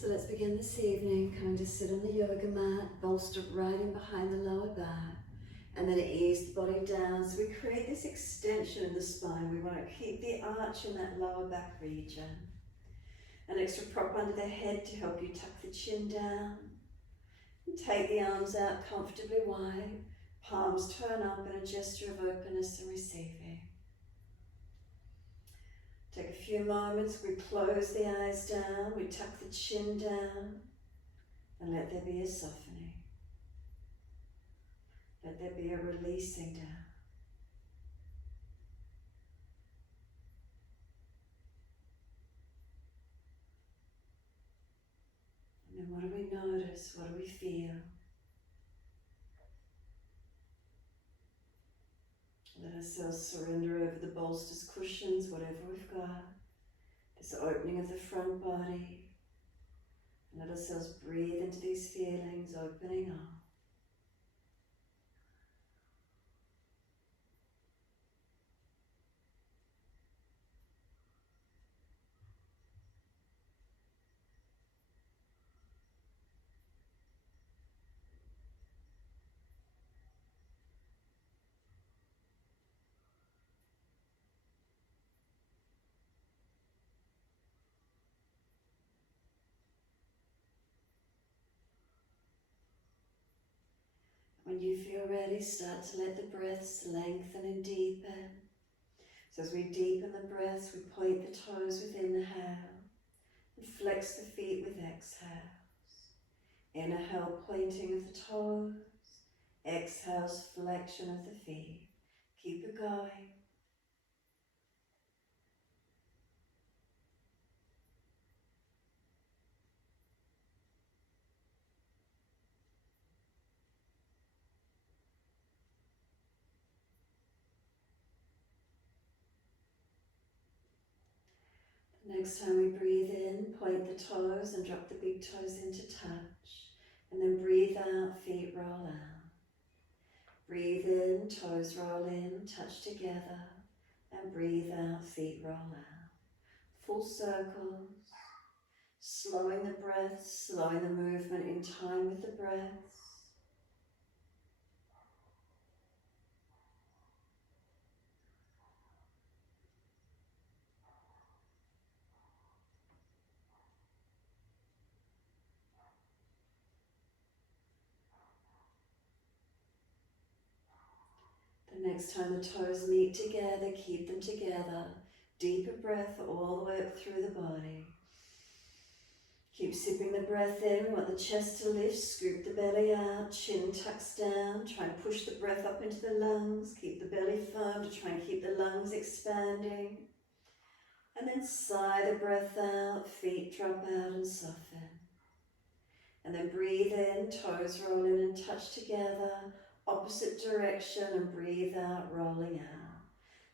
So let's begin this evening. Coming to sit on the yoga mat, bolster right in behind the lower back, and then ease the body down. So we create this extension in the spine. We want to keep the arch in that lower back region. An extra prop under the head to help you tuck the chin down. And take the arms out comfortably wide. Palms turn up in a gesture of openness and receiving. Take a few moments, we close the eyes down, we tuck the chin down, and let there be a softening. Let there be a releasing down. And then what do we notice? What do we feel? Let ourselves surrender over the bolsters, cushions, whatever we've got. This opening of the front body. And let ourselves breathe into these feelings, opening up. When you feel ready, start to let the breaths lengthen and deepen. So as we deepen the breaths, we point the toes with inhale and flex the feet with exhales. Inhale, pointing of the toes. Exhales, flexion of the feet. Keep it going. Next time we breathe in, point the toes and drop the big toes into touch. And then breathe out, feet roll out. Breathe in, toes roll in, touch together. And breathe out, feet roll out. Full circles. Slowing the breath, slowing the movement in time with the breaths. The next time the toes meet together, keep them together. Deeper breath all the way up through the body. Keep sipping the breath in. We want the chest to lift, scoop the belly out, chin tucks down. Try and push the breath up into the lungs. Keep the belly firm to try and keep the lungs expanding. And then sigh the breath out, feet drop out and soften. And then breathe in, toes roll in and touch together. Opposite direction and breathe out, rolling out.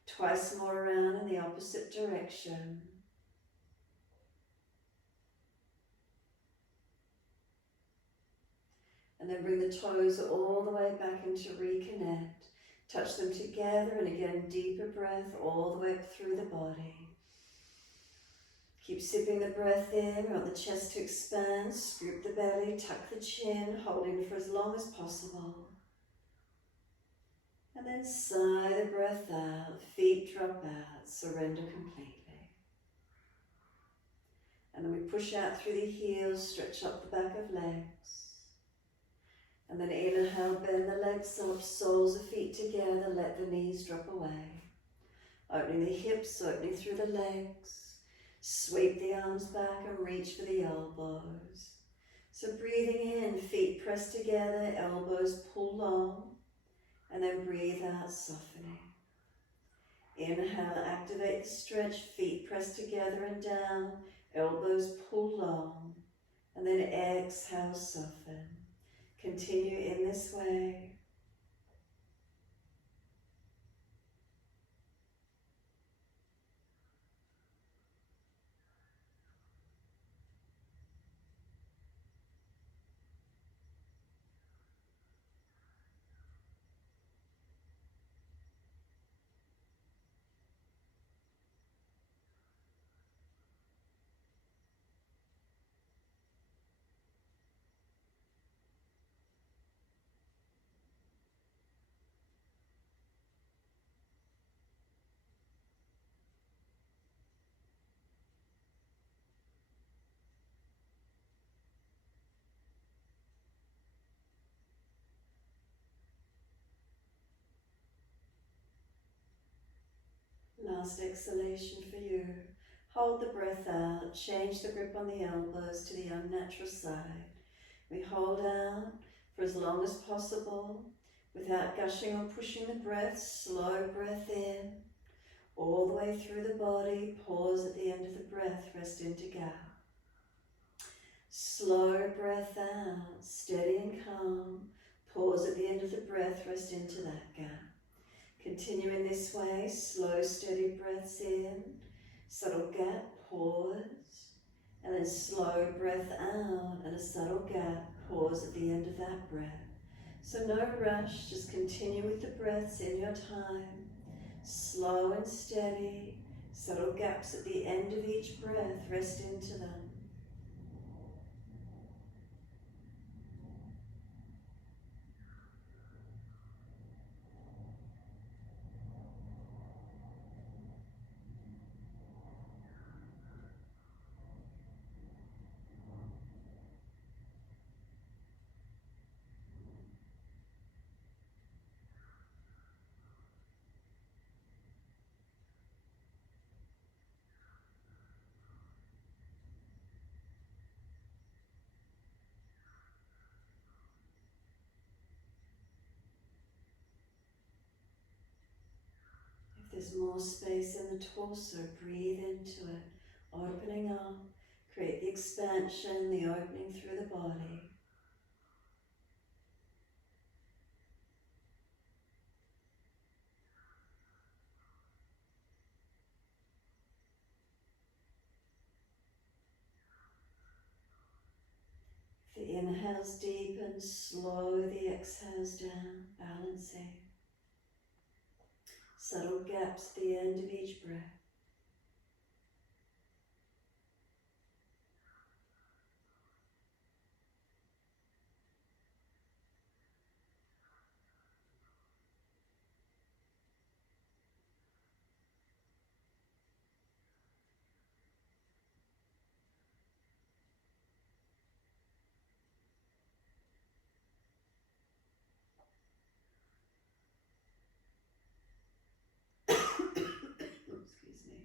Twice more around in the opposite direction. And then bring the toes all the way back into reconnect. Touch them together and again deeper breath all the way up through the body. Keep sipping the breath in. We want the chest to expand. Scoop the belly, tuck the chin, holding for as long as possible. And then sigh the breath out, feet drop out, surrender completely. And then we push out through the heels, stretch up the back of legs. And then inhale, bend the legs up, soles of feet together, let the knees drop away. Opening the hips, opening through the legs. Sweep the arms back and reach for the elbows. So breathing in, feet press together, elbows pull long. And then breathe out, softening. Inhale, activate the stretch, feet press together and down, elbows pull long. And then exhale, soften. Continue in this way. last exhalation for you. Hold the breath out, change the grip on the elbows to the unnatural side. We hold out for as long as possible without gushing or pushing the breath. Slow breath in, all the way through the body. Pause at the end of the breath, rest into gap. Slow breath out, steady and calm. Pause at the end of the breath, rest into that gap. Continue in this way, slow, steady breaths in, subtle gap, pause, and then slow breath out and a subtle gap, pause at the end of that breath. So no rush, just continue with the breaths in your time, slow and steady, subtle gaps at the end of each breath, rest into them. There's more space in the torso, breathe into it, opening up, create the expansion, the opening through the body. The inhales deepen, slow the exhales down, balancing. Subtle gaps at the end of each breath. Excuse me.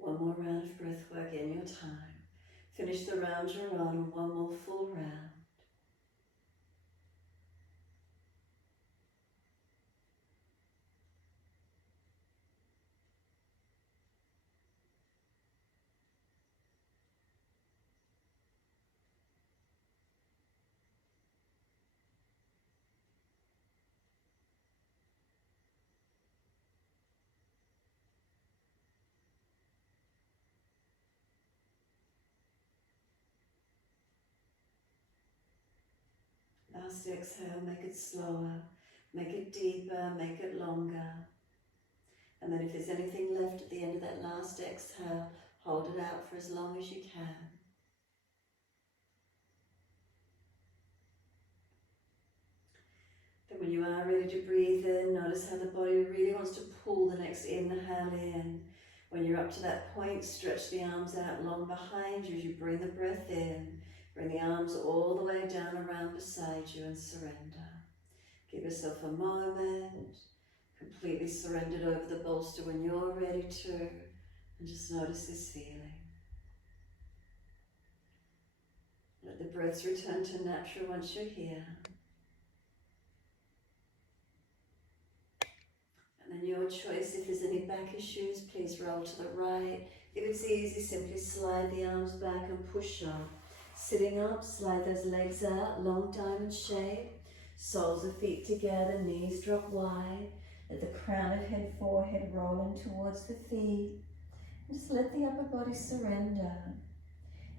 One more round of breath work in your time. Finish the round you're on, one more full round. Last exhale, make it slower, make it deeper, make it longer. And then if there's anything left at the end of that last exhale, hold it out for as long as you can. Then when you are ready to breathe in, notice how the body really wants to pull the next inhale in. When you're up to that point, stretch the arms out long behind you as you bring the breath in. Bring the arms all the way down around beside you and surrender. Give yourself a moment, completely surrendered over the bolster when you're ready to, and just notice this feeling. Let the breaths return to natural once you're here. And then your choice, if there's any back issues, please roll to the right. If it's easy, simply slide the arms back and push up. Sitting up, slide those legs out, long diamond shape. Soles of feet together, knees drop wide. Let the crown of head, forehead roll in towards the feet. Just let the upper body surrender.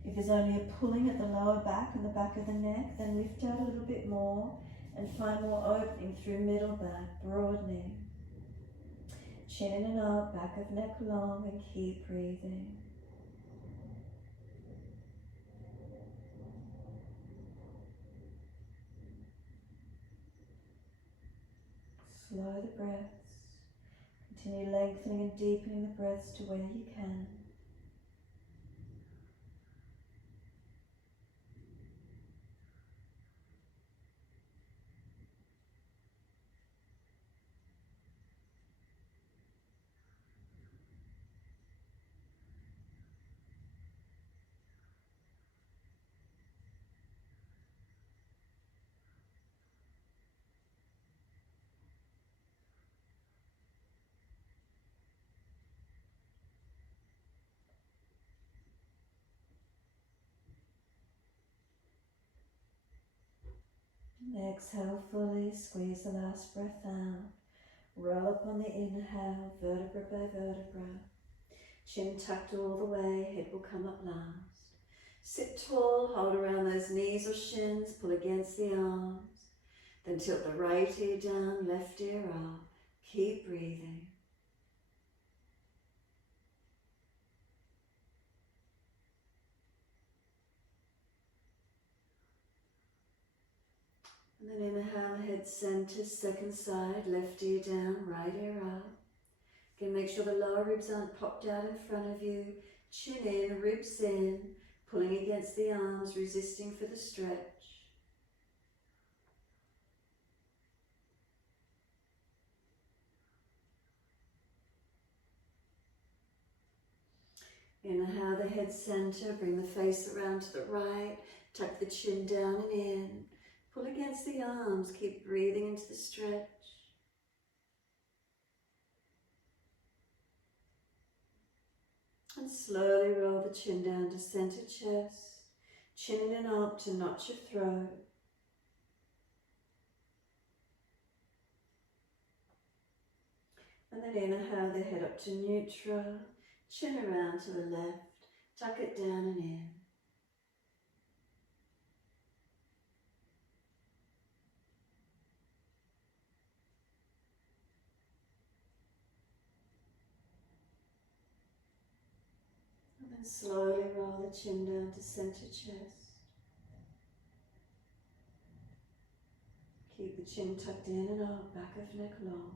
If there's only a pulling at the lower back and the back of the neck, then lift out a little bit more and find more opening through middle back, broadening. Chin in and up, back of neck long, and keep breathing. Slow the breaths. Continue lengthening and deepening the breaths to where you can. And exhale fully, squeeze the last breath out. Roll up on the inhale, vertebra by vertebra. Chin tucked all the way, head will come up last. Sit tall, hold around those knees or shins, pull against the arms. Then tilt the right ear down, left ear up. Keep breathing. And then inhale, head center, second side, left ear down, right ear up. Again, make sure the lower ribs aren't popped out in front of you. Chin in, ribs in, pulling against the arms, resisting for the stretch. Inhale the head center, bring the face around to the right, tuck the chin down and in. Pull against the arms, keep breathing into the stretch. And slowly roll the chin down to center chest, chin in and up to notch your throat. And then inhale the head up to neutral, chin around to the left, tuck it down and in. And then slowly roll the chin down to center chest. Keep the chin tucked in and up, back of neck long.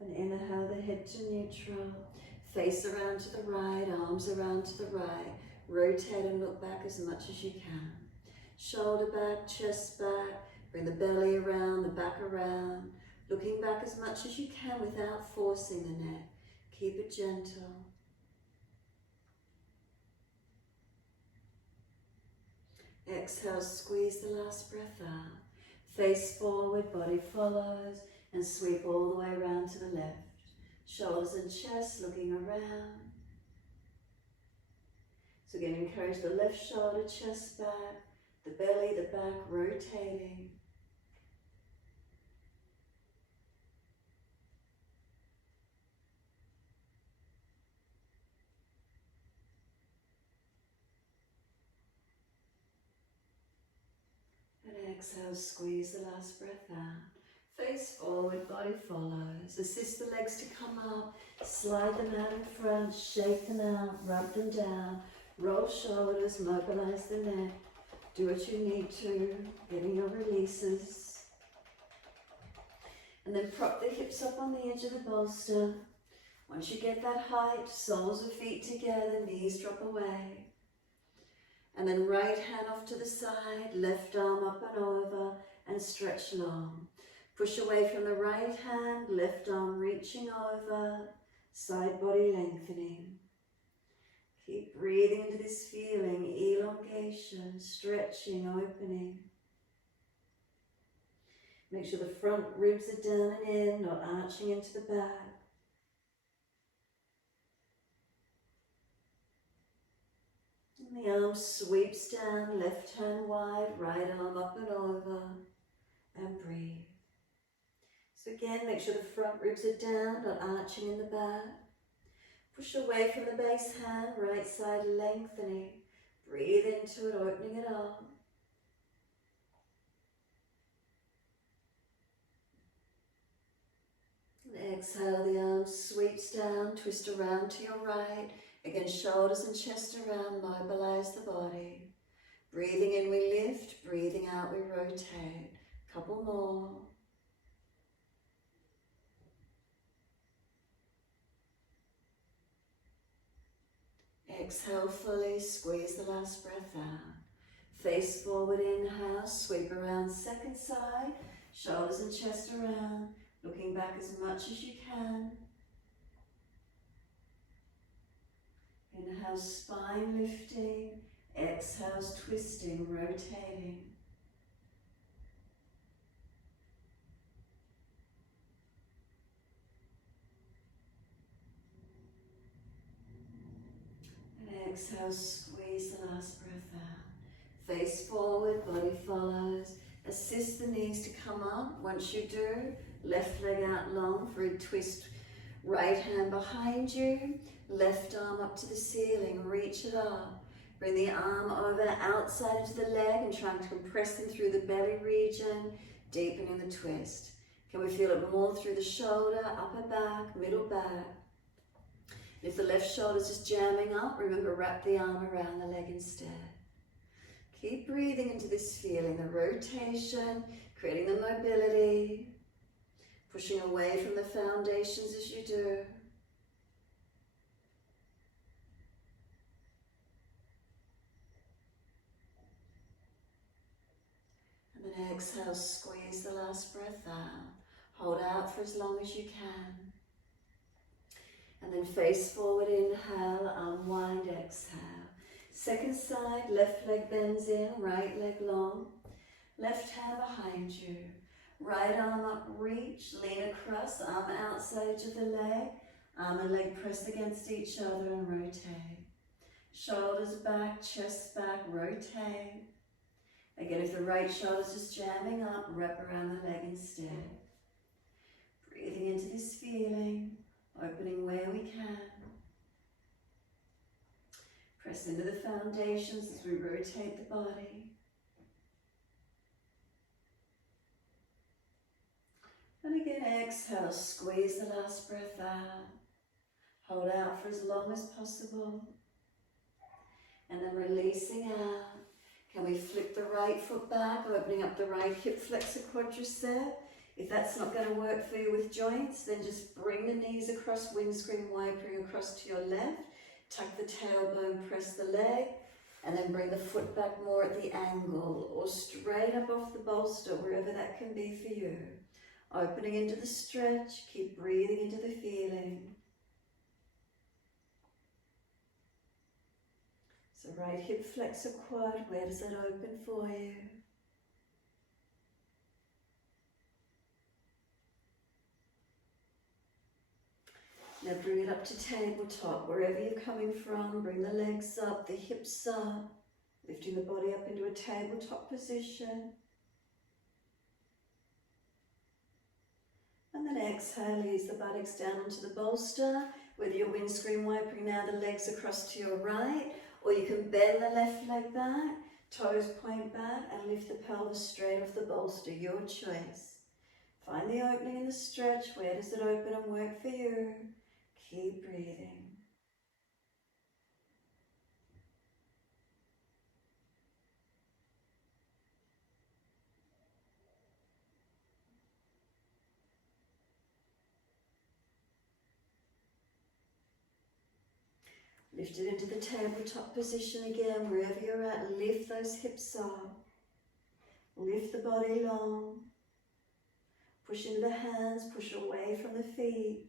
And inhale the head to neutral, face around to the right, arms around to the right. Rotate and look back as much as you can. Shoulder back, chest back, bring the belly around, the back around. Looking back as much as you can without forcing the neck. Keep it gentle. Exhale, squeeze the last breath out. Face forward, body follows, and sweep all the way around to the left. Shoulders and chest looking around. So again, encourage the left shoulder, chest back, the belly, the back rotating. And exhale, squeeze the last breath out. Face forward, body follows. Assist the legs to come up, slide them out in front, shake them out, rub them down, roll shoulders, mobilise the neck. Do what you need to, getting your releases. And then prop the hips up on the edge of the bolster. Once you get that height, soles of feet together, knees drop away. And then right hand off to the side, left arm up and over, and stretch long. Push away from the right hand, left arm reaching over, side body lengthening. Keep breathing into this feeling, elongation, stretching, opening. Make sure the front ribs are down and in, not arching into the back. And the arm sweeps down, left hand wide, right arm up and over, and breathe. So again, make sure the front ribs are down, not arching in the back. Push away from the base hand, right side lengthening. Breathe into it, opening it up. And exhale, the arms sweeps down, twist around to your right. Again, shoulders and chest around, mobilise the body. Breathing in, we lift. Breathing out, we rotate. Couple more. Exhale fully, squeeze the last breath out. Face forward, inhale, sweep around second side, shoulders and chest around, looking back as much as you can. Inhale, spine lifting, exhales, twisting, rotating. And exhale, squeeze the last breath out. Face forward, body follows. Assist the knees to come up. Once you do, left leg out long for a twist. Right hand behind you, left arm up to the ceiling, reach it up. Bring the arm over outside into the leg and trying to compress them through the belly region, deepening the twist. Can we feel it more through the shoulder, upper back, middle back? If the left shoulder's just jamming up, remember, wrap the arm around the leg instead. Keep breathing into this feeling, the rotation, creating the mobility, pushing away from the foundations as you do. And then exhale, squeeze the last breath out. Hold out for as long as you can. And then face forward, inhale, unwind, exhale. Second side, left leg bends in, right leg long. Left hand behind you. Right arm up, reach, lean across, arm outside edge of the leg. Arm and leg press against each other and rotate. Shoulders back, chest back, rotate. Again, if the right shoulder's just jamming up, wrap around the leg instead. Breathing into this feeling, opening where we can. Press into the foundations as we rotate the body. And again, exhale, squeeze the last breath out. Hold out for as long as possible. And then releasing out. Can we flip the right foot back, opening up the right hip flexor quadricep? If that's not going to work for you with joints, then just bring the knees across, windscreen wipering across to your left. Tuck the tailbone, press the leg, and then bring the foot back more at the angle or straight up off the bolster, wherever that can be for you. Opening into the stretch, keep breathing into the feeling. So right hip flexor quad, where does that open for you? Now bring it up to tabletop, wherever you're coming from. Bring the legs up, the hips up, lifting the body up into a tabletop position. And then exhale, ease the buttocks down onto the bolster. Whether you're windscreen wiping now the legs across to your right, or you can bend the left leg back, toes point back, and lift the pelvis straight off the bolster, your choice. Find the opening in the stretch. Where does it open and work for you? Keep breathing. Lift it into the tabletop position again, wherever you're at. Lift those hips up. Lift the body long. Push into the hands, push away from the feet.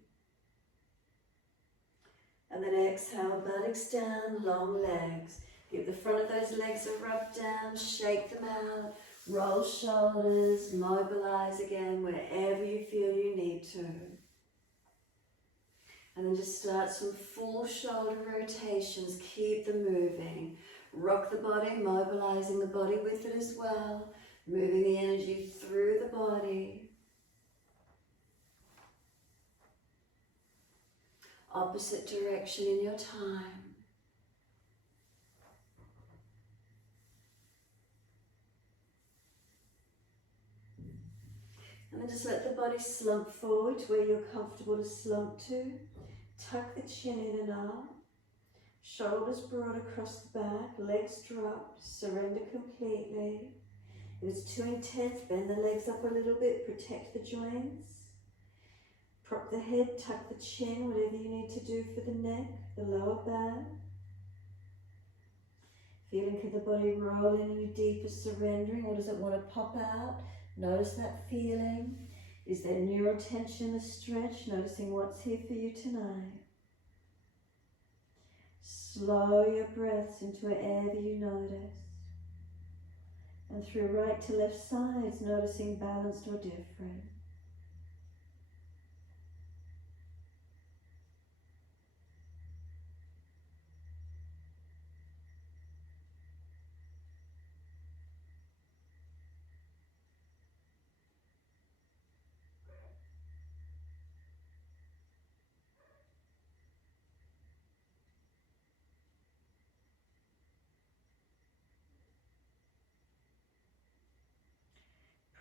And then exhale, buttocks down, long legs. Give the front of those legs a rub down, shake them out, roll shoulders, mobilise again wherever you feel you need to. And then just start some full shoulder rotations, keep them moving. Rock the body, mobilising the body with it as well, moving the energy through the body. opposite direction in your time. And then just let the body slump forward to where you're comfortable to slump to. Tuck the chin in and up. Shoulders broad across the back, legs dropped, surrender completely. If it's too intense, bend the legs up a little bit, protect the joints. Prop the head, tuck the chin, whatever you need to do for the neck, the lower back. Feeling the body roll in any deeper surrendering, or does it want to pop out? Notice that feeling. Is there neural tension, a stretch? Noticing what's here for you tonight. Slow your breaths into wherever you notice. And through right to left sides, noticing balanced or different.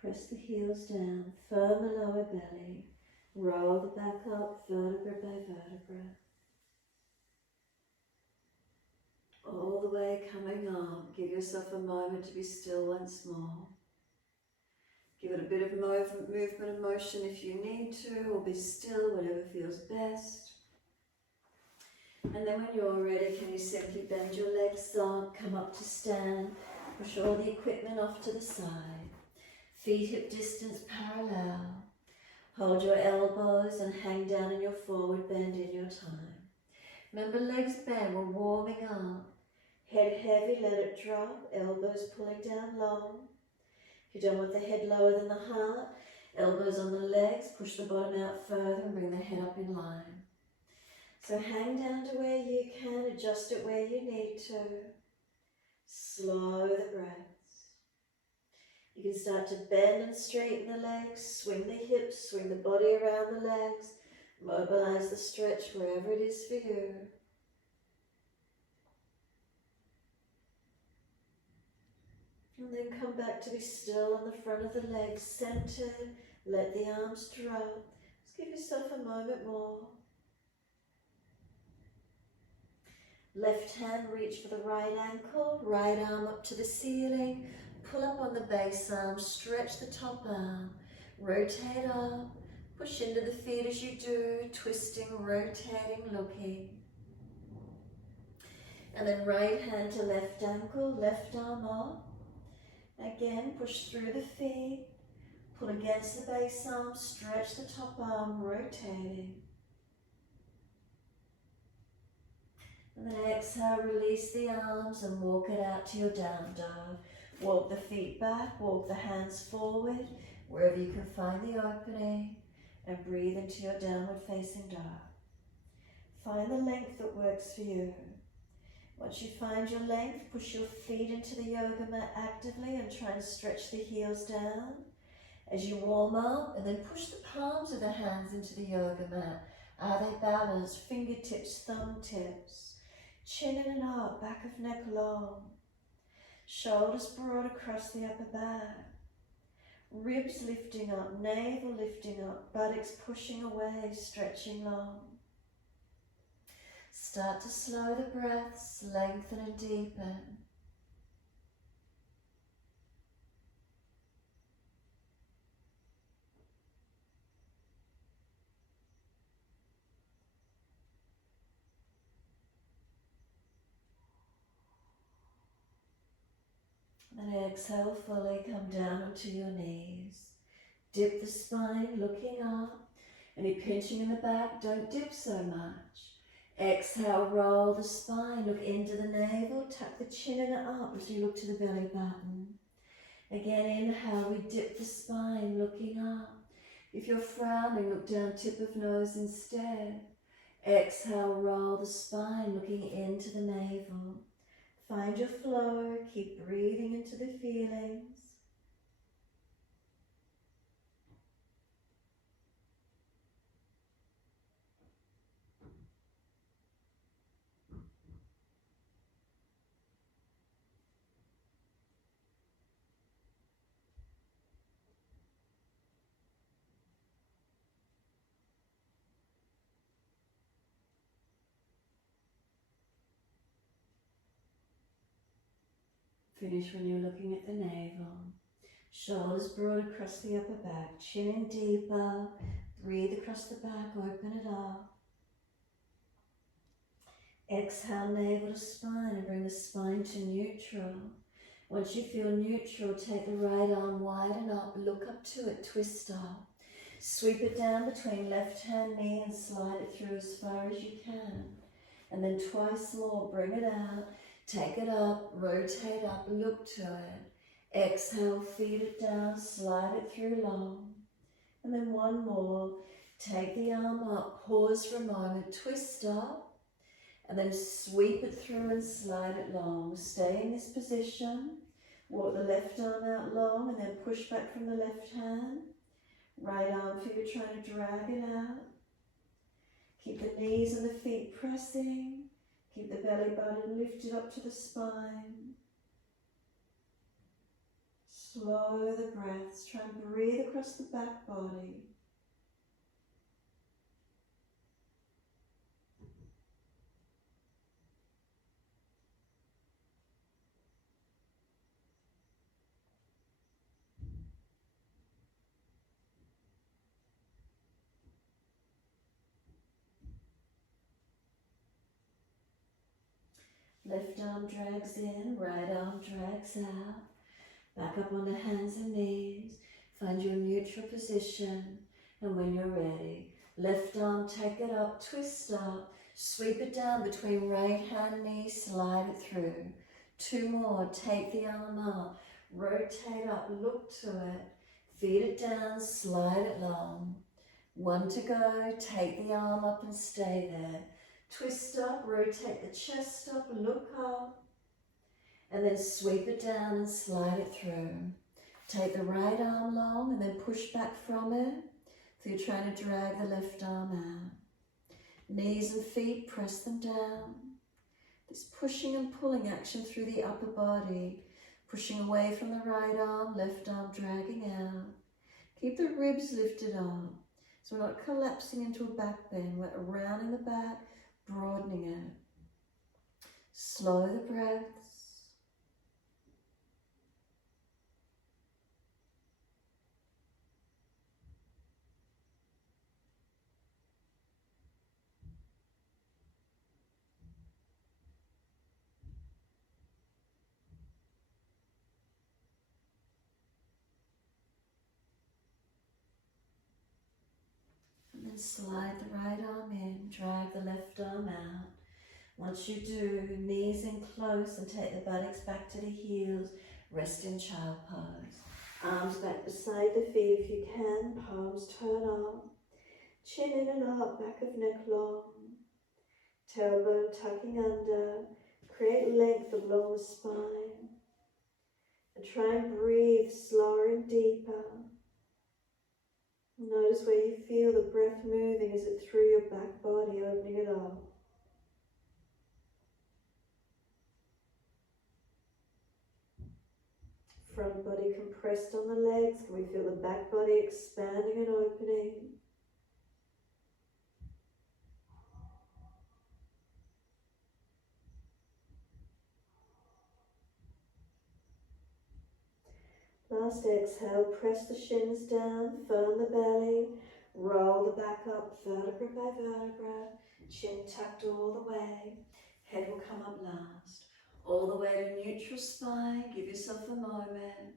Press the heels down, firm the lower belly, roll the back up, vertebra by vertebra. All the way coming up, give yourself a moment to be still once more. Give it a bit of movement and motion if you need to, or be still, whatever feels best. And then when you're ready, can you simply bend your legs up, come up to stand, push all the equipment off to the side. Feet hip distance parallel. Hold your elbows and hang down in your forward bend in your time. Remember, legs bend, we're warming up. Head heavy, let it drop, elbows pulling down long. If you don't want the head lower than the heart, elbows on the legs, push the bottom out further and bring the head up in line. So hang down to where you can, adjust it where you need to. Slow the breaths. You can start to bend and straighten the legs, swing the hips, swing the body around the legs, mobilize the stretch wherever it is for you. And then come back to be still on the front of the legs, centered, let the arms drop. Just give yourself a moment more. Left hand, reach for the right ankle, right arm up to the ceiling. Pull up on the base arm, stretch the top arm, rotate up, push into the feet as you do, twisting, rotating, looking. And then right hand to left ankle, left arm up. Again, push through the feet, pull against the base arm, stretch the top arm, rotating. And then exhale, release the arms and walk it out to your down dog. Walk the feet back, walk the hands forward, wherever you can find the opening, and breathe into your downward facing dog. Find the length that works for you. Once you find your length, push your feet into the yoga mat actively and try and stretch the heels down. As you warm up, and then push the palms of the hands into the yoga mat. Are they balanced? Fingertips, thumb tips. Chin in and up, back of neck long. Shoulders broad across the upper back. Ribs lifting up, navel lifting up, buttocks pushing away, stretching long. Start to slow the breaths, lengthen and deepen. Then exhale fully, come down onto your knees. Dip the spine, looking up. Any pinching in the back, don't dip so much. Exhale, roll the spine, look into the navel, tuck the chin in and up as you look to the belly button. Again, inhale, we dip the spine, looking up. If you're frowning, look down, tip of nose instead. Exhale, roll the spine, looking into the navel. Find your flow, keep breathing into the feelings. Finish when you're looking at the navel. Shoulders broad across the upper back. Chin in deeper. Breathe across the back. Open it up. Exhale, navel to spine and bring the spine to neutral. Once you feel neutral, take the right arm widen up. Look up to it. Twist up. Sweep it down between left hand knee and slide it through as far as you can. And then twice more, bring it out, take it up, rotate up, look to it. Exhale, feed it down, slide it through long. And then one more, take the arm up, pause for a moment, twist up, and then sweep it through and slide it long. Stay in this position, walk the left arm out long and then push back from the left hand. Right arm figure trying to drag it out. Keep the knees and the feet pressing. Keep the belly button lifted up to the spine. Slow the breaths. Try and breathe across the back body. Left arm drags in, right arm drags out. Back up on the hands and knees. Find your neutral position. And when you're ready, left arm, take it up, twist up. Sweep it down between right hand, knee, slide it through. Two more, take the arm up. Rotate up, look to it. Feed it down, slide it long. One to go, take the arm up and stay there. Twist up, rotate the chest up, look up, and then sweep it down and slide it through. Take the right arm long and then push back from it. If you're trying to drag the left arm out. Knees and feet, press them down. This pushing and pulling action through the upper body. Pushing away from the right arm, left arm dragging out. Keep the ribs lifted up. So we're not collapsing into a back bend, we're rounding the back, broadening it. Slow the breaths. And then slide the right arm in, drag the left arm out. Once you do, knees in close and take the buttocks back to the heels. Rest in child pose. Arms back beside the feet if you can. Palms turn up. Chin in and up, back of neck long. Tailbone tucking under. Create length along the spine. And try and breathe slower and deeper. Notice where you feel the breath moving. Is it through your back body, opening it up? Front body compressed on the legs. Can we feel the back body expanding and opening? Last exhale, press the shins down, firm the belly, roll the back up vertebra by vertebra, chin tucked all the way, head will come up last. All the way to neutral spine, give yourself a moment.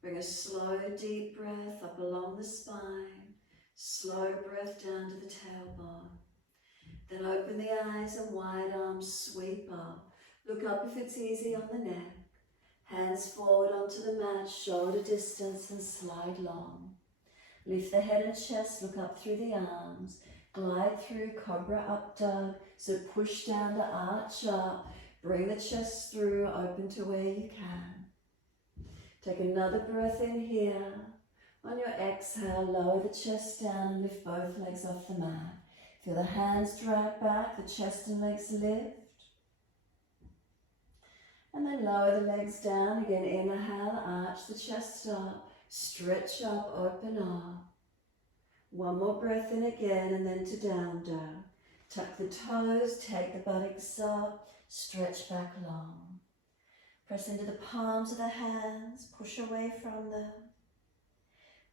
Bring a slow, deep breath up along the spine, slow breath down to the tailbone. Then open the eyes and wide arms sweep up. Look up if it's easy on the neck. Hands forward onto the mat, shoulder distance and slide long. Lift the head and chest, look up through the arms. Glide through Cobra Up Dog, so push down to arch up. Bring the chest through, open to where you can. Take another breath in here. On your exhale, lower the chest down and lift both legs off the mat. Feel the hands drag back, the chest and legs lift. And then lower the legs down. Again, inhale, arch the chest up, stretch up, open up. One more breath in again and then to down dog. Tuck the toes, take the buttocks up, stretch back long. Press into the palms of the hands, push away from them.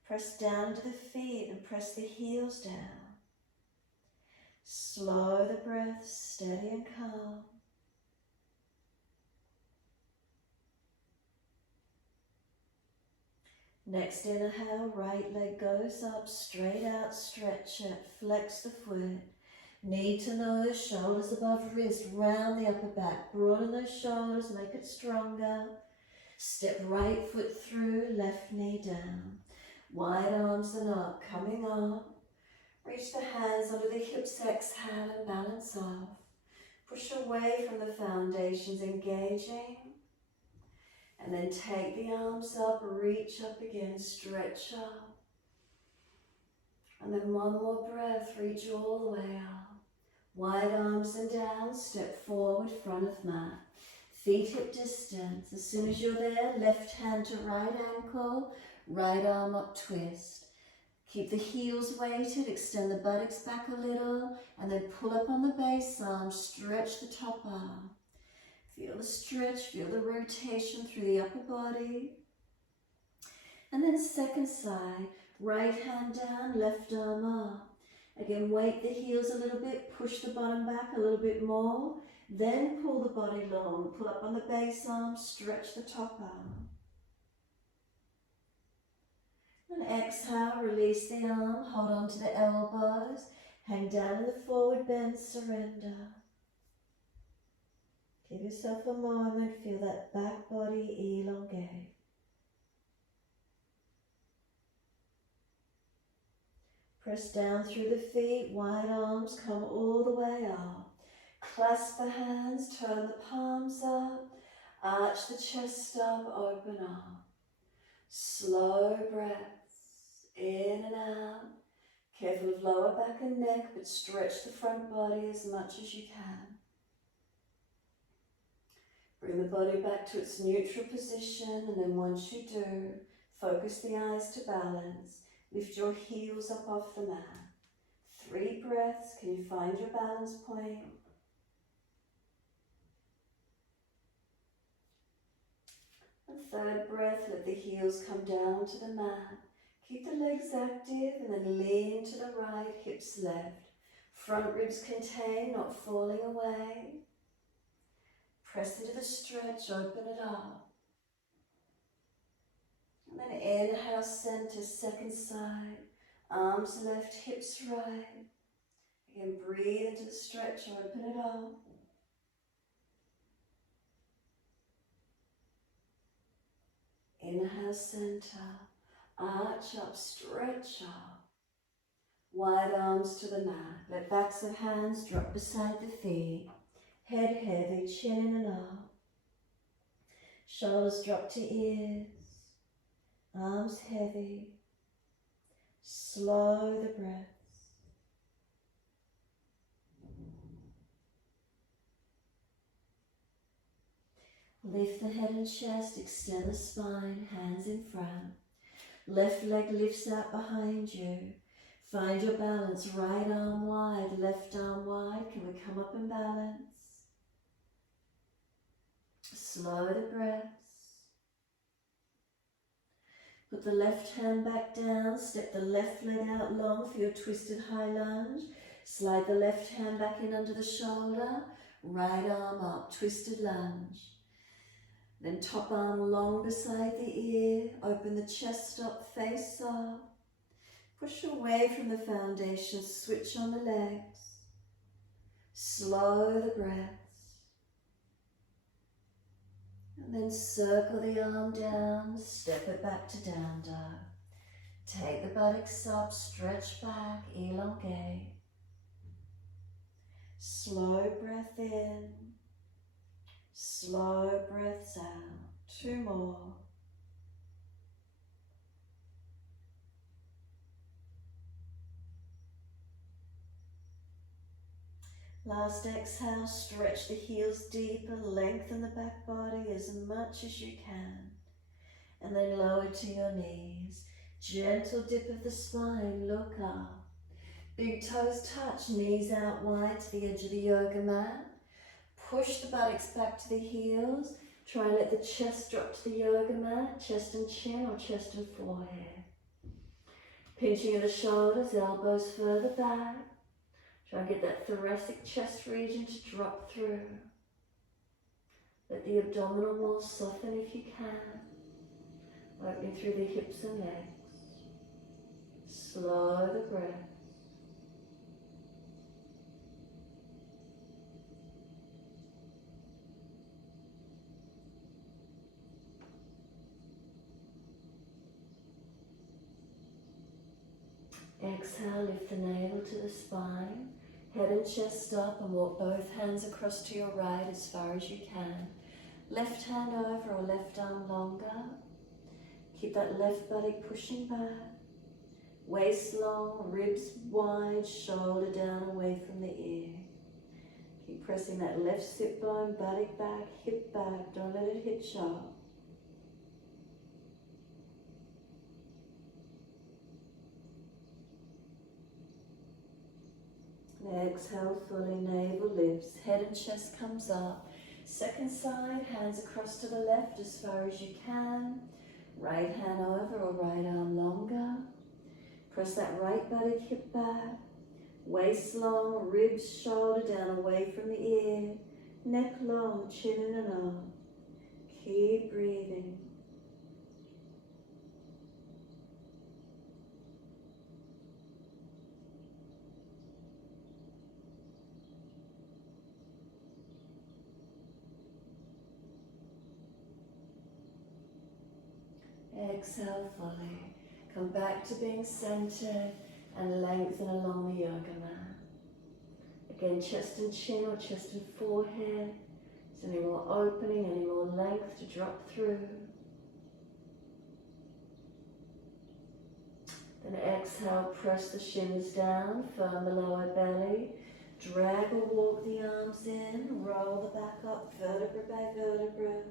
Press down to the feet and press the heels down. Slow the breath, steady and calm. Next inhale, right leg goes up, straight out, stretch it, flex the foot. Knee to nose, shoulders above wrist, round the upper back, broaden those shoulders, make it stronger. Step right foot through, left knee down. Wide arms and up, coming up. Reach the hands under the hips, exhale and balance off. Push away from the foundations, engaging. And then take the arms up, reach up again, stretch up. And then one more breath, reach all the way up. Wide arms and down, step forward, front of mat. Feet hip distance. As soon as you're there, left hand to right ankle, right arm up, twist. Keep the heels weighted, extend the buttocks back a little, and then pull up on the base arm, stretch the top arm. Feel the stretch, feel the rotation through the upper body. And then second side, right hand down, left arm up. Again, weight the heels a little bit, push the bottom back a little bit more, then pull the body long, pull up on the base arm, stretch the top arm. And exhale, release the arm, hold on to the elbows, hang down in the forward bend, surrender. Give yourself a moment, feel that back body elongate. Press down through the feet, wide arms, come all the way up. Clasp the hands, turn the palms up, arch the chest up, open up. Slow breaths, in and out. Careful of lower back and neck, but stretch the front body as much as you can. Bring the body back to its neutral position, and then once you do, focus the eyes to balance. Lift your heels up off the mat. 3 breaths. Can you find your balance point? And third breath, let the heels come down to the mat. Keep the legs active and then lean to the right, hips left. Front ribs contained, not falling away. Press into the stretch, open it up. And then inhale, center, second side. Arms left, hips right. Again, breathe into the stretch, open it up. Inhale, center. Arch up, stretch up. Wide arms to the mat. Let backs of hands drop beside the feet. Head heavy, chin in and up. Shoulders drop to ears. Arms heavy. Slow the breaths. Lift the head and chest, extend the spine, hands in front. Left leg lifts out behind you. Find your balance, right arm wide, left arm wide. Can we come up and balance? Slow the breaths. Put the left hand back down, step the left leg out long for your twisted high lunge. Slide the left hand back in under the shoulder, right arm up, twisted lunge. Then top arm long beside the ear, open the chest up, face up. Push away from the foundation, switch on the legs. Slow the breaths. And then circle the arm down, step it back to down dog. Take the buttocks up, stretch back, elongate. Slow breath in, slow breaths out. 2 more. Last exhale, stretch the heels deeper, lengthen the back body as much as you can. And then lower to your knees. Gentle dip of the spine, look up. Big toes touch, knees out wide to the edge of the yoga mat. Push the buttocks back to the heels. Try and let the chest drop to the yoga mat, chest and chin or chest and forehead. Pinching of the shoulders, elbows further back. Try and get that thoracic chest region to drop through. Let the abdominal wall soften if you can. Opening through the hips and legs. Slow the breath. Exhale, lift the navel to the spine. Head and chest up and walk both hands across to your right as far as you can. Left hand over or left arm longer. Keep that left buttock pushing back. Waist long, ribs wide, shoulder down away from the ear. Keep pressing that left sit bone, buttock back, hip back. Don't let it hitch up. Exhale fully, navel lifts, head and chest comes up. Second side, hands across to the left as far as you can. Right hand over or right arm longer. Press that right buttock, hip back. Waist long, ribs, shoulder down away from the ear. Neck long, chin in and up. Keep breathing. Exhale fully. Come back to being centered and lengthen along the yoga mat. Again, chest and chin or chest and forehead. Is any more opening, any more length to drop through? Then exhale, press the shins down, firm the lower belly. Drag or walk the arms in, roll the back up, vertebra by vertebra.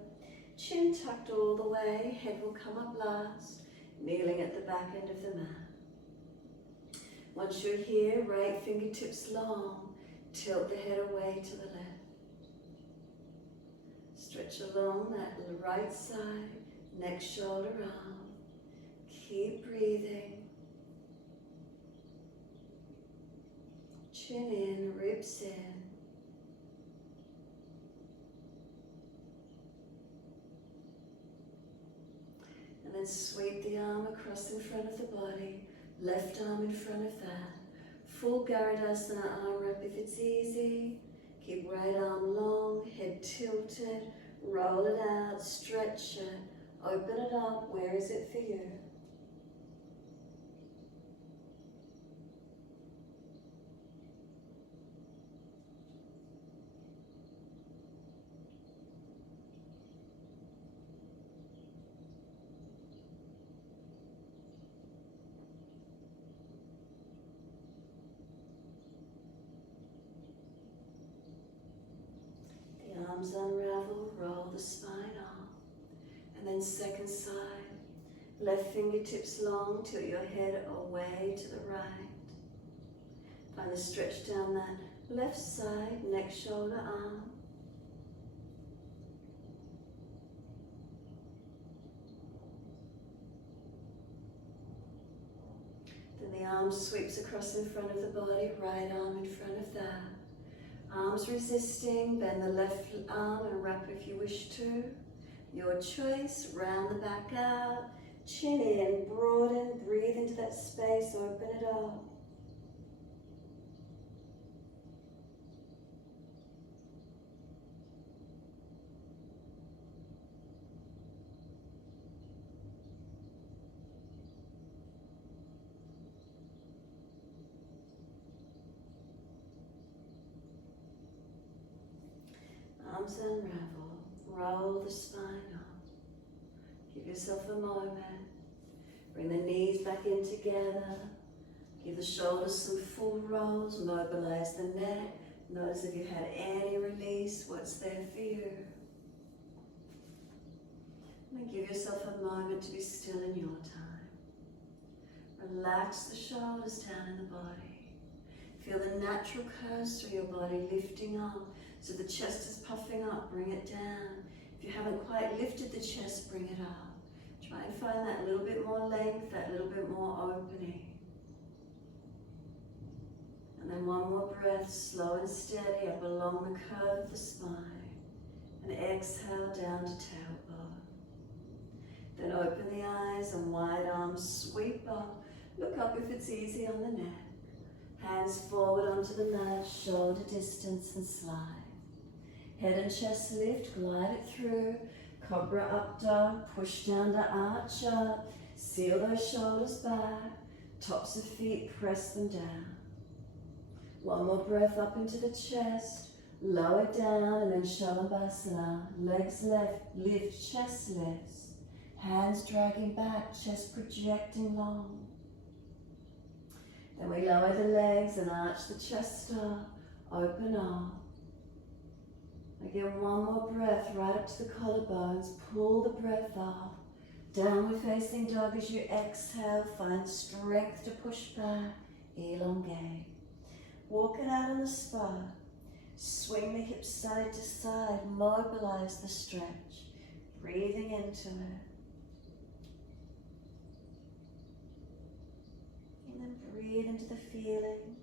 Chin tucked all the way, head will come up last, kneeling at the back end of the mat. Once you're here, right fingertips long, tilt the head away to the left. Stretch along that right side, neck, shoulder, arm. Keep breathing. Chin in, ribs in. And then sweep the arm across in front of the body, left arm in front of that. Full Garudasana arm wrap if it's easy. Keep right arm long, head tilted, roll it out, stretch it, open it up. Where is it for you? Arms unravel, roll the spine off. And then second side, left fingertips long, tilt your head away to the right. Find the stretch down that left side, neck, shoulder, arm. Then the arm sweeps across in front of the body, right arm in front of that. Arms resisting, bend the left arm and wrap if you wish to. Your choice, round the back out, chin in, broaden, breathe into that space, open it up. Arms unravel, roll the spine up. Give yourself a moment. Bring the knees back in together. Give the shoulders some full rolls, mobilize the neck. Notice if you've had any release, what's there for you. And then give yourself a moment to be still in your time. Relax the shoulders down in the body. Feel the natural curves through your body lifting up. So the chest is puffing up, bring it down. If you haven't quite lifted the chest, bring it up. Try and find that little bit more length, that little bit more opening. And then one more breath, slow and steady, up along the curve of the spine. And exhale down to tailbone. Then open the eyes and wide arms sweep up. Look up if it's easy on the neck. Hands forward onto the mat, shoulder distance and slide. Head and chest lift, glide it through. Cobra Up Dog, push down to arch up. Seal those shoulders back. Tops of feet, press them down. One more breath up into the chest. Lower down and then Shalabhasana. Legs left, lift, chest lifts. Hands dragging back, chest projecting long. Then we lower the legs and arch the chest up, open up. Again, one more breath right up to the collarbones, pull the breath up. Downward facing dog as you exhale, find strength to push back, elongate. Walk it out on the spot. Swing the hips side to side, mobilise the stretch, breathing into it. And then breathe into the feelings.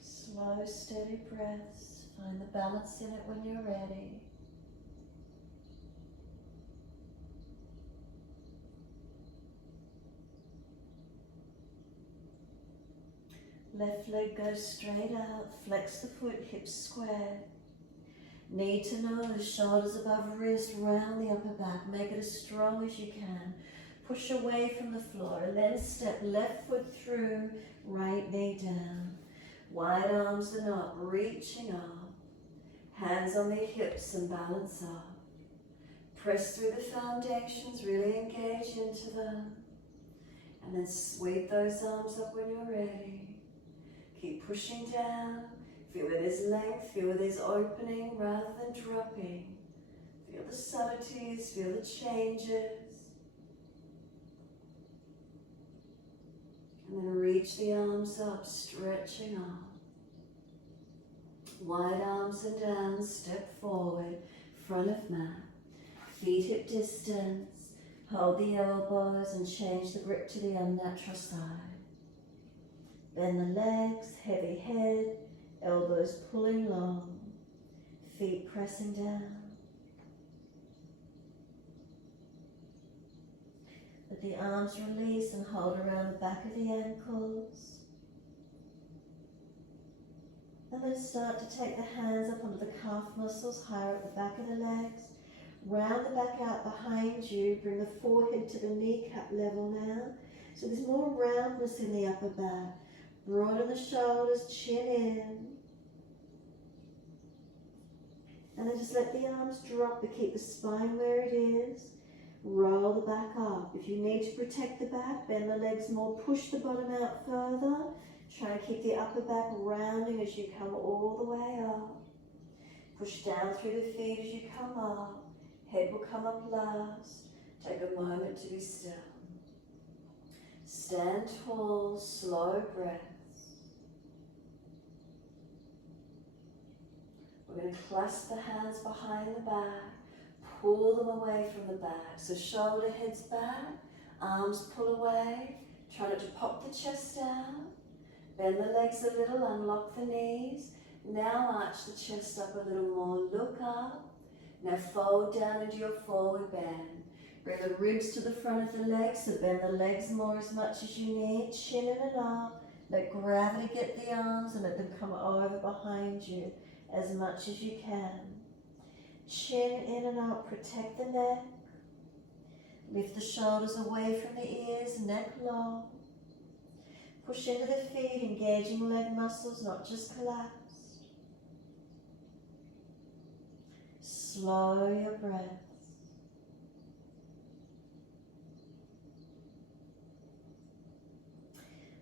Slow, steady breaths. Find the balance in it when you're ready. Left leg goes straight out, flex the foot, hips square. Knee to nose, shoulders above wrist, round the upper back. Make it as strong as you can. Push away from the floor and then step left foot through, right knee down. Wide arms and up, reaching up. Hands on the hips and balance up. Press through the foundations, really engage into them. And then sweep those arms up when you're ready. Keep pushing down. Feel where there's length, feel where there's opening rather than dropping. Feel the subtleties, feel the changes. And then reach the arms up, stretching up. Wide arms and down, step forward, front of mat. Feet hip distance. Hold the elbows and change the grip to the unnatural side. Bend the legs, heavy head, elbows pulling long, feet pressing down. Let the arms release and hold around the back of the ankles. And then start to take the hands up onto the calf muscles, higher at the back of the legs. Round the back out behind you, bring the forehead to the kneecap level now. So there's more roundness in the upper back. Broaden the shoulders, chin in. And then just let the arms drop, but keep the spine where it is. Roll the back up. If you need to protect the back, bend the legs more, push the bottom out further. Try and keep the upper back rounding as you come all the way up. Push down through the feet as you come up. Head will come up last. Take a moment to be still. Stand tall, slow breaths. We're going to clasp the hands behind the back, pull them away from the back. So shoulder heads back, arms pull away. Try not to pop the chest down. Bend the legs a little, unlock the knees. Now arch the chest up a little more, look up. Now fold down into your forward bend. Bring the ribs to the front of the legs, so bend the legs more as much as you need. Chin in and up. Let gravity get the arms and let them come over behind you as much as you can. Chin in and up, protect the neck. Lift the shoulders away from the ears, neck long. Push into the feet, engaging leg muscles, not just collapsed. Slow your breath.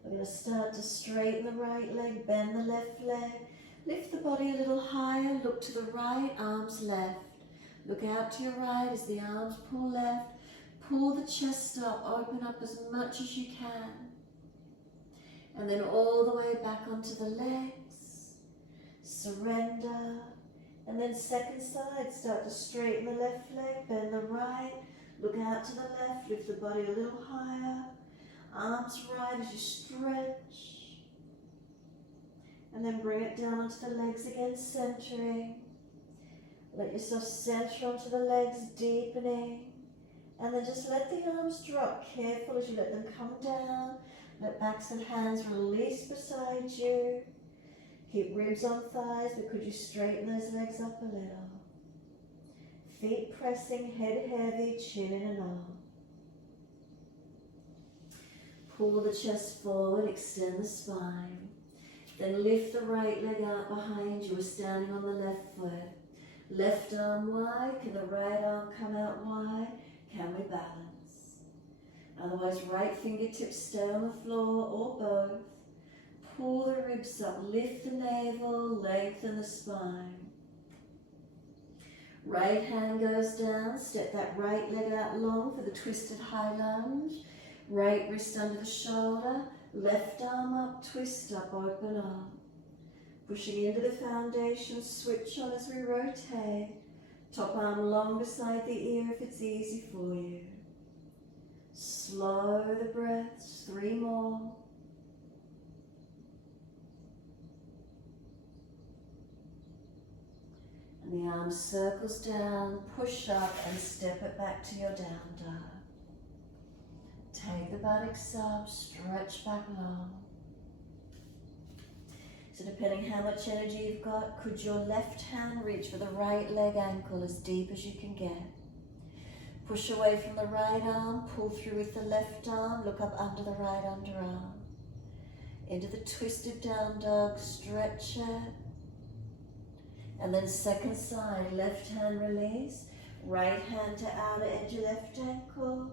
We're going to start to straighten the right leg, bend the left leg. Lift the body a little higher, look to the right, arms left. Look out to your right as the arms pull left. Pull the chest up, open up as much as you can. And then all the way back onto the legs. Surrender. And then second side, start to straighten the left leg, bend the right, look out to the left, lift the body a little higher, arms right as you stretch. And then bring it down onto the legs again, centering. Let yourself center onto the legs, deepening. And then just let the arms drop, careful as you let them come down. Let backs and hands release beside you. Keep ribs on thighs, but could you straighten those legs up a little? Feet pressing, head heavy, chin in and on. Pull the chest forward, extend the spine. Then lift the right leg out behind you. We're standing on the left foot. Left arm wide, can the right arm come out wide? Can we balance? Otherwise, right fingertips stay on the floor or both. Pull the ribs up, lift the navel, lengthen the spine. Right hand goes down, step that right leg out long for the twisted high lunge. Right wrist under the shoulder, left arm up, twist up, open arm. Pushing into the foundation, switch on as we rotate. Top arm long beside the ear if it's easy for you. Slow the breaths, 3 more. And the arm circles down, push up and step it back to your down dog. Take the buttocks up, stretch back long. So depending how much energy you've got, could your left hand reach for the right leg ankle as deep as you can get. Push away from the right arm, pull through with the left arm, look up under the right underarm. Into the twisted down dog, stretch it. And then second side, left hand release, right hand to outer edge of left ankle.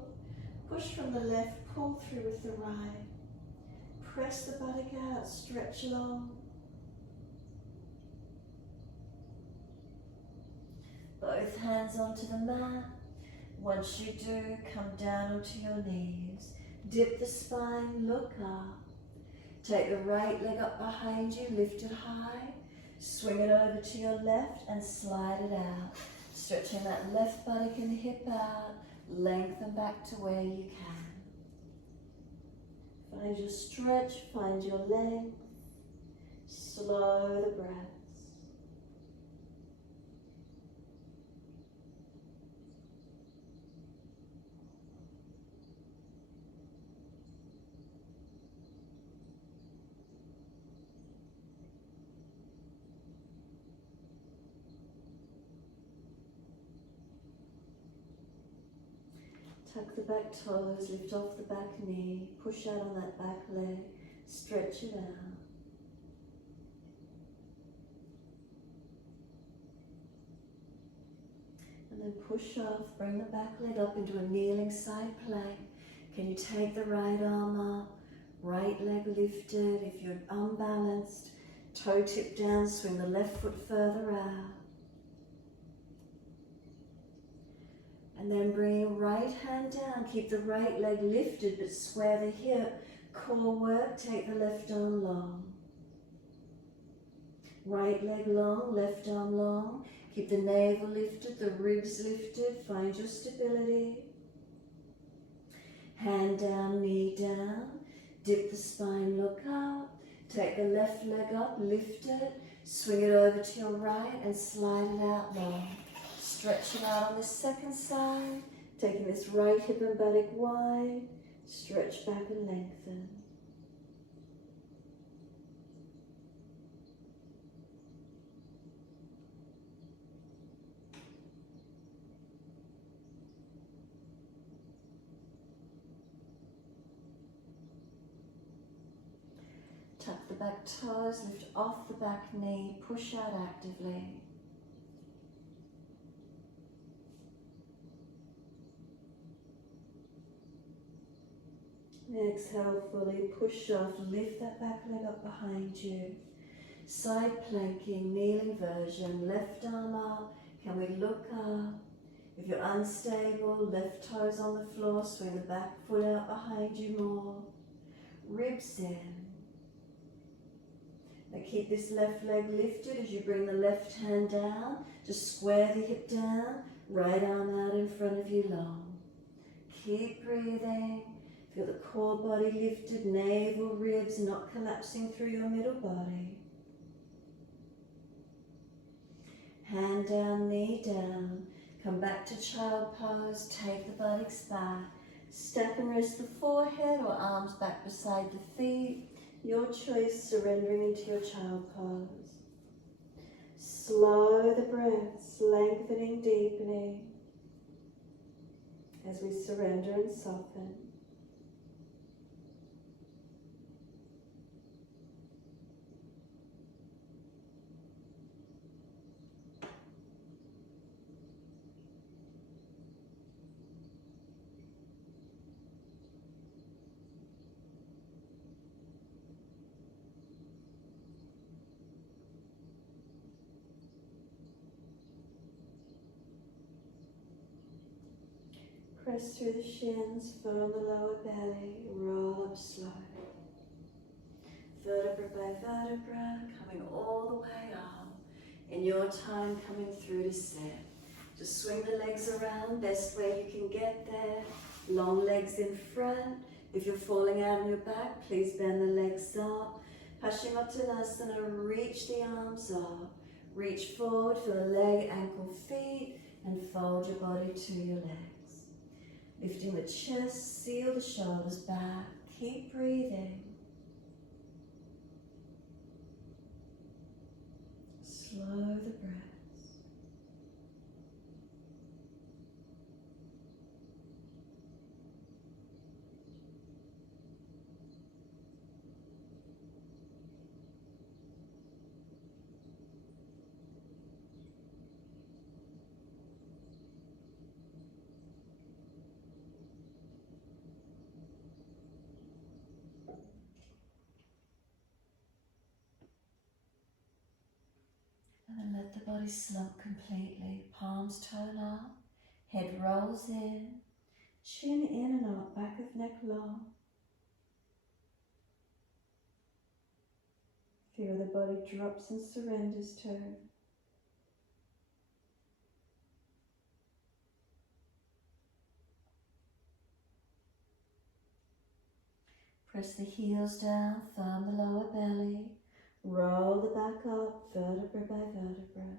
Push from the left, pull through with the right. Press the buttock out, stretch long. Both hands onto the mat. Once you do, come down onto your knees. Dip the spine, look up. Take the right leg up behind you, lift it high. Swing it over to your left and slide it out. Stretching that left buttock and hip out. Lengthen back to where you can. Find your stretch, find your length. Slow the breaths. Tuck the back toes, lift off the back knee, push out on that back leg, stretch it out. And then push off, bring the back leg up into a kneeling side plank. Can you take the right arm up, right leg lifted? If you're unbalanced, toe tip down, swing the left foot further out. And then bring your right hand down, keep the right leg lifted but square the hip. Core work, take the left arm long. Right leg long, left arm long. Keep the navel lifted, the ribs lifted, find your stability. Hand down, knee down, dip the spine, look up. Take the left leg up, lift it, swing it over to your right and slide it out long. Stretching out on this second side, taking this right hip and buttock wide, stretch back and lengthen. Tuck the back toes, lift off the back knee, push out actively. Exhale fully, push off, lift that back leg up behind you. Side planking, kneeling version, left arm up, can we look up? If you're unstable, left toes on the floor, swing the back foot out behind you more. Ribs in. Now keep this left leg lifted as you bring the left hand down. Just square the hip down, right arm out in front of you long. Keep breathing. Feel the core body lifted, navel, ribs not collapsing through your middle body. Hand down, knee down. Come back to child pose, take the buttocks back. Step and rest the forehead or arms back beside the feet. Your choice, surrendering into your child pose. Slow the breaths, lengthening, deepening as we surrender and soften. Press through the shins, firm the lower belly, roll up slowly. Vertebra by vertebra, coming all the way up. In your time, coming through to sit. Just swing the legs around, best way you can get there. Long legs in front. If you're falling out on your back, please bend the legs up. Paschimottanasana, reach the arms up. Reach forward for the leg, ankle, feet, and fold your body to your legs. Lifting the chest, seal the shoulders back. Keep breathing. Slow the breaths. And then let the body slump completely. Palms turn up, head rolls in, chin in and up, back of neck long. Feel the body drops and surrenders to. Press the heels down, firm the lower belly. Roll the back up, vertebra by vertebra.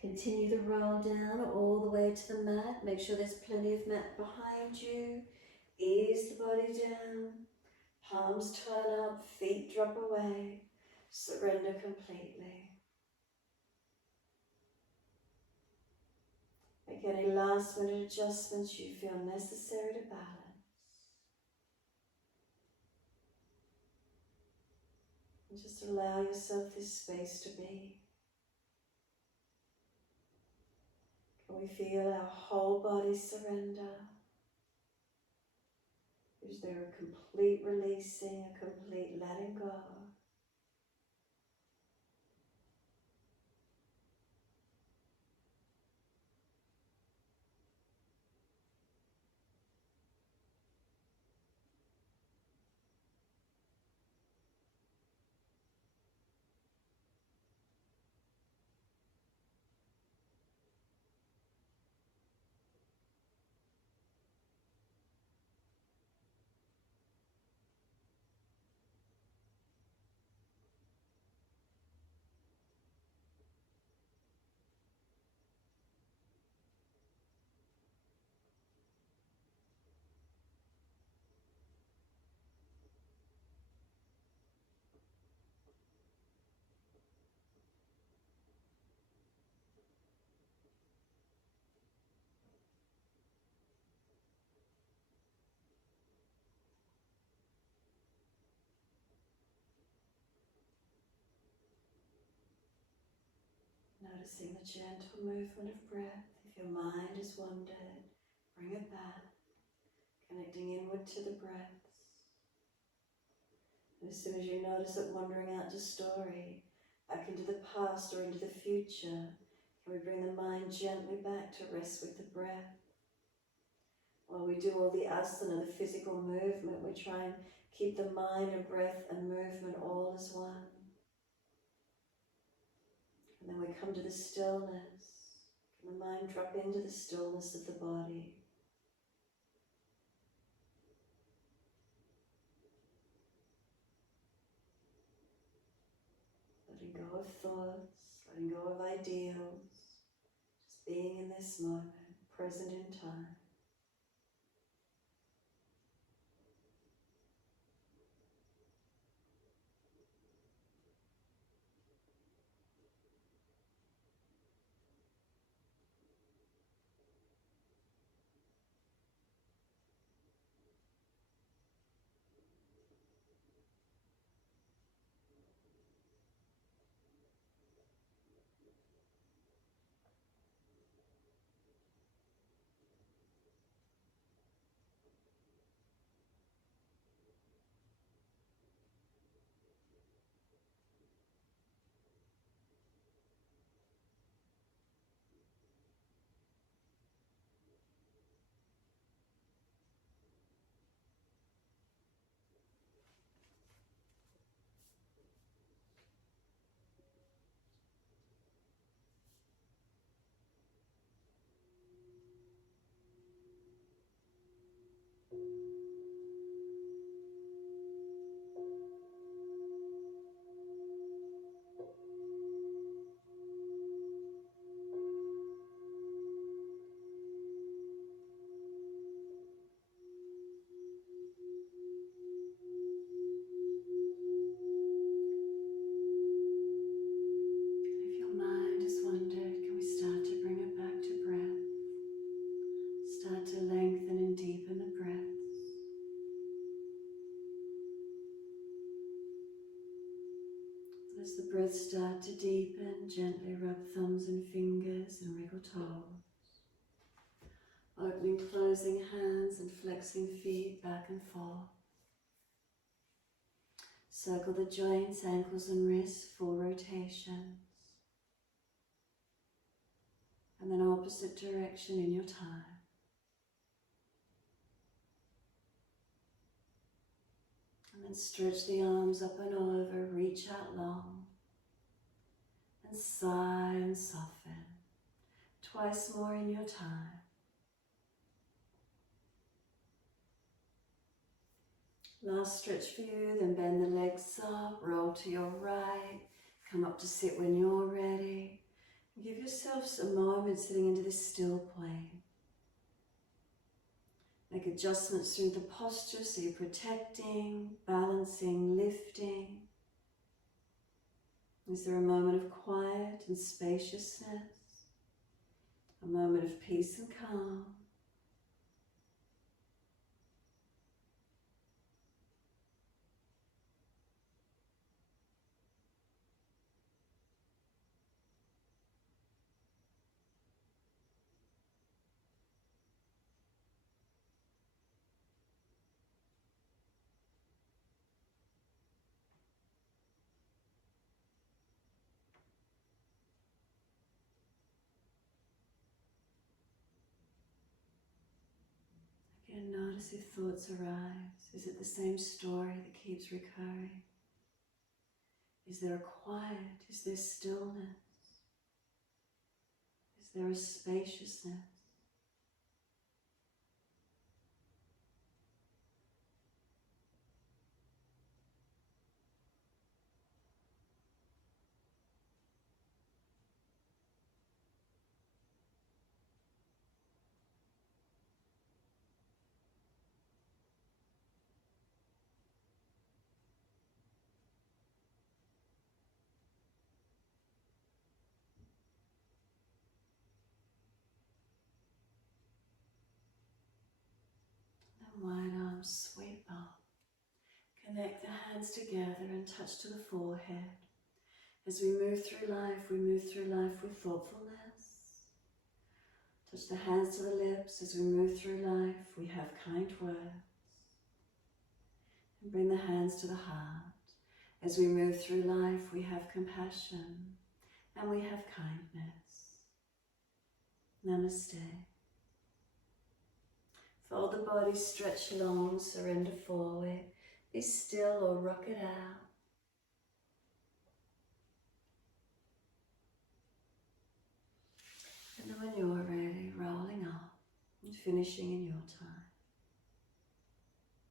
Continue the roll down all the way to the mat. Make sure there's plenty of mat behind you. Ease the body down. Palms turn up, feet drop away. Surrender completely. Make any last minute adjustments you feel necessary to balance. And just allow yourself this space to be. Can we feel our whole body surrender? Is there a complete releasing, a complete letting go? Noticing the gentle movement of breath. If your mind has wandered, bring it back, connecting inward to the breaths. And as soon as you notice it wandering out to story, back into the past or into the future, can we bring the mind gently back to rest with the breath? While we do all the asana, the physical movement, we try and keep the mind and breath and movement all as one. And then we come to the stillness. Can the mind drop into the stillness of the body? Letting go of thoughts, letting go of ideals, just being in this moment, present in time. If your mind has wandered, can we start to bring it back to breath? Start to lengthen and deepen the breaths. As the breaths start to deepen, gently rub thumbs and fingers and wriggle toes. Opening, closing hands and flexing feet back and forth. Circle the joints, ankles and wrists, full rotations. And then opposite direction in your time. And then stretch the arms up and over, reach out long. And sigh and soften. Twice more in your time. Last stretch for you, then bend the legs up, roll to your right, come up to sit when you're ready. Give yourself a moment sitting into this still plane. Make adjustments through the posture so you're protecting, balancing, lifting. Is there a moment of quiet and spaciousness? A moment of peace and calm? Again, notice if thoughts arise. Is it the same story that keeps recurring? Is there a quiet? Is there stillness? Is there a spaciousness? Then wide arms sweep up. Connect the hands together and touch to the forehead. As we move through life with thoughtfulness. Touch the hands to the lips. As we move through life, we have kind words. And bring the hands to the heart. As we move through life, we have compassion and we have kindness. Namaste. Fold the body, stretch long, surrender forward. Be still or rock it out. And then when you're ready, rolling up and finishing in your time.